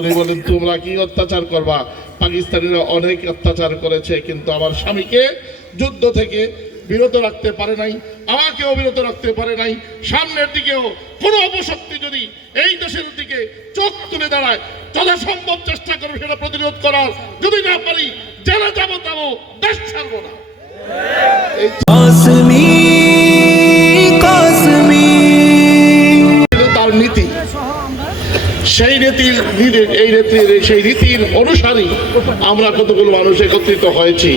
উনি বলেন তোমরা কি অত্যাচার করবা? পাকিস্তানিরা অনেক অত্যাচার করেছে, কিন্তু আমার স্বামীকে যুদ্ধ থেকে বিরত রাখতে পারে নাই, আমাকেও বিরত রাখতে পারে নাই। সামনের দিকেও কোনো অপশক্তি যদি এই দেশের দিকে চোখ তুলে দাঁড়ায়, যথাসম্ভব চেষ্টা করবে সেটা প্রতিরোধ করার। যদি না পারি, জেলে যাবো যাবো, দেশ ছাড়বো না। তার নীতি, সেই নীতির অনুসারী আমরা কতগুলো মানুষ একত্রিত হয়েছি।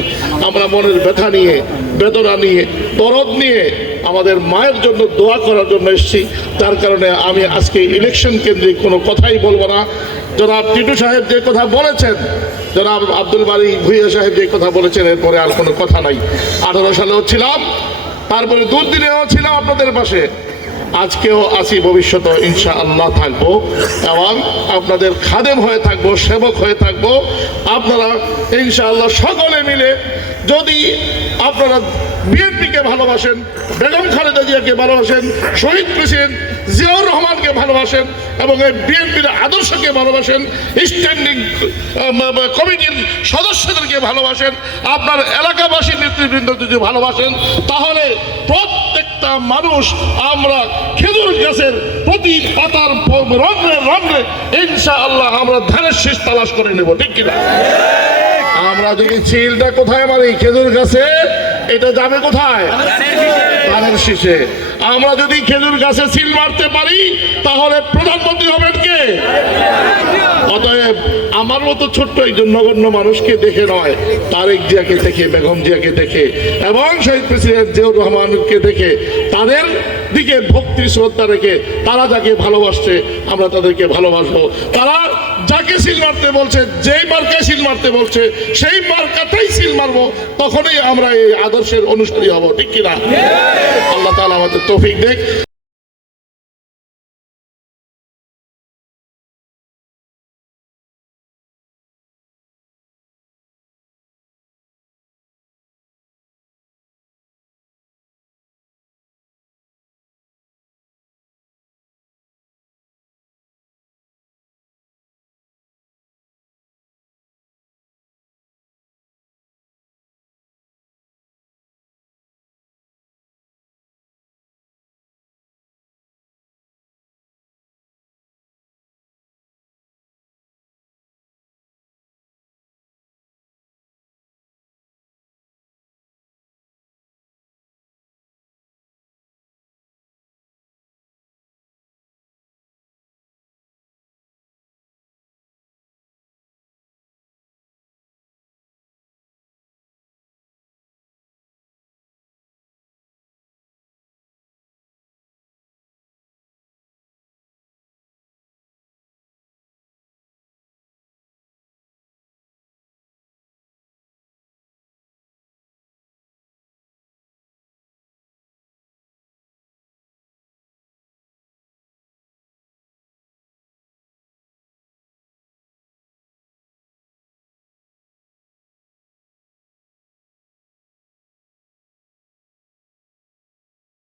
আমরা মনের ব্যথা নিয়ে, বেদনা নিয়ে, দরদ নিয়ে আমাদের মায়ের জন্য দোয়া করার জন্য এসেছি। তার কারণে আমি আজকে ইলেকশন কেন্দ্রিক কোনো কথাই বলবো না। জনাব টিটু সাহেব যে কথা বলেছেন, জনাব আব্দুল বারী ভূঁইয়া সাহেব যে কথা বলেছেন, এরপরে আর কোনো কথা নাই। 18 সালেও ছিলাম, তারপরে দুর্দিনেও ছিলাম আপনাদের পাশে, আজকেও আছি, ভবিষ্যতে ইনশাআল্লাহ থাকবো এবং আপনাদের খাদেম হয়ে থাকবো, সেবক হয়ে থাকবো। আপনারা ইনশাআল্লাহ সকলে মিলে যদি আপনারা বিএনপিকে ভালোবাসেন, বেগম খালেদা জিয়াকে ভালোবাসেন, শহীদ প্রেসিডেন্ট জিয়াউর রহমানকে ভালোবাসেন এবং এই বিএনপির আদর্শকে ভালোবাসেন, স্ট্যান্ডিং কমিটির সদস্যদেরকে ভালোবাসেন, আপনার এলাকাবাসীর নেতৃবৃন্দ যদি ভালোবাসেন, তাহলে প্রত্যেকটা মানুষ আমরা খেজুর গাছের প্রতি পাতার রঙে ইনশাআল্লাহ আমরা ধানের শীষ তালাশ করে নেব, ঠিক কিনা? আমরা যদি চিলটা কোথায় মারি, খেজুর গাছে, এটা যাবে কোথায়? ধানের শীষে। আমরা যদি খেজুর গাছে সিল মারতে পারি, তাহলে প্রধানমন্ত্রী হবেন কে? অতএব আমার মতো ছোট্ট একজন নগণ্য মানুষকে দেখে নয়, তারেক জিয়াকে দেখে, বেগম জিয়াকে দেখে এবং শহীদ প্রেসিডেন্ট জিয়াউর রহমানকে দেখে, তাদের দিকে ভক্তি শ্রদ্ধা রেখে তারা যাকে ভালোবাসছে আমরা তাদেরকে ভালোবাসবো। তারা যাকে সিল মারতে বলছে, যেই মার্কায় সিল মারতে বলছে, সেই মার্কাতেই সিল মারবো। তখনই আমরা এই আদর্শের অনুসারী হব, ঠিক কিনা? আল্লাহ তাআলা আমাদের তৌফিক দেখ।